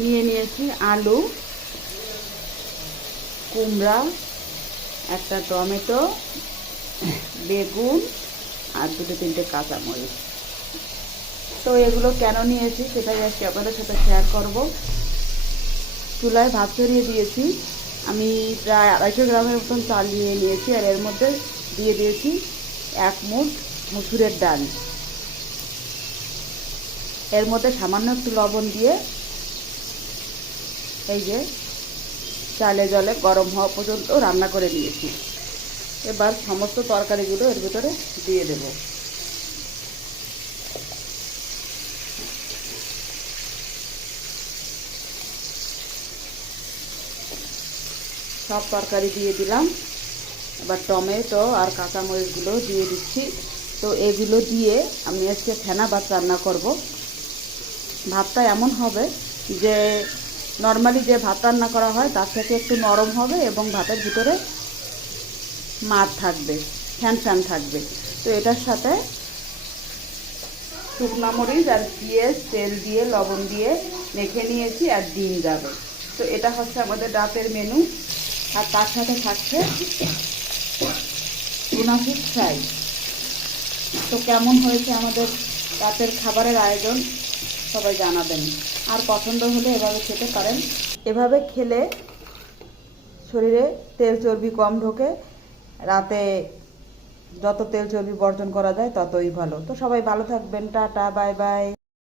নিয়ে নিয়েছি আলু, কুমড়া, একটা টমেটো, বেগুন আর দুটো তিনটে কাঁচামরিচ। তো এগুলো কেন নিয়েছি সেটাই আজকে আপনাদের সাথে শেয়ার করব। চুলায় ভাত চড়িয়ে দিয়েছি, আমি প্রায় 250 গ্রামের মতন চাল নিয়ে নিয়েছি, আর এর মধ্যে দিয়ে দিয়েছি 1 মুঠ মসুরের ডাল। এর মধ্যে সামান্য একটু লবণ দিয়ে এই যে চালে জলে গরম হওয়া পর্যন্ত রান্না করে নিয়েছি। এবার সমস্ত তরকারিগুলো এর ভিতরে দিয়ে দেব। সব তরকারি দিয়ে দিলাম। এবার টমেটো আর কাঁচামরিচগুলো দিয়ে দিচ্ছি। তো এগুলো দিয়ে আমি আজকে ফেনা ভাত রান্না করব। ভাতটা এমন হবে যে নর্মালি যে ভাত রান্না করা হয় তার থেকে একটু নরম হবে এবং ভাতের ভিতরে মার থাকবে, ফ্যান ফ্যান থাকবে। তো এটার সাথে শুকনো মরিচ আর পেঁয়াজ তেল দিয়ে লবণ দিয়ে মেখে নিয়েছি, আর ডিম যাবে। তো এটা হচ্ছে আমাদের রাতের মেনু। আর তার সাথে থাকছে টুনা ফিশ ফ্রাই। তো কেমন হয়েছে আমাদের রাতের খাবারের আয়োজন সবাই জানাবেন, আর পছন্দ হলে এভাবে খেতে পারেন। এভাবে খেলে শরীরে তেল চর্বি কম ঢোকে। রাতে যত তেল চর্বি বর্জন করা যায় ততই ভালো। তো সবাই ভালো থাকবেন, টাটা, বাই বাই।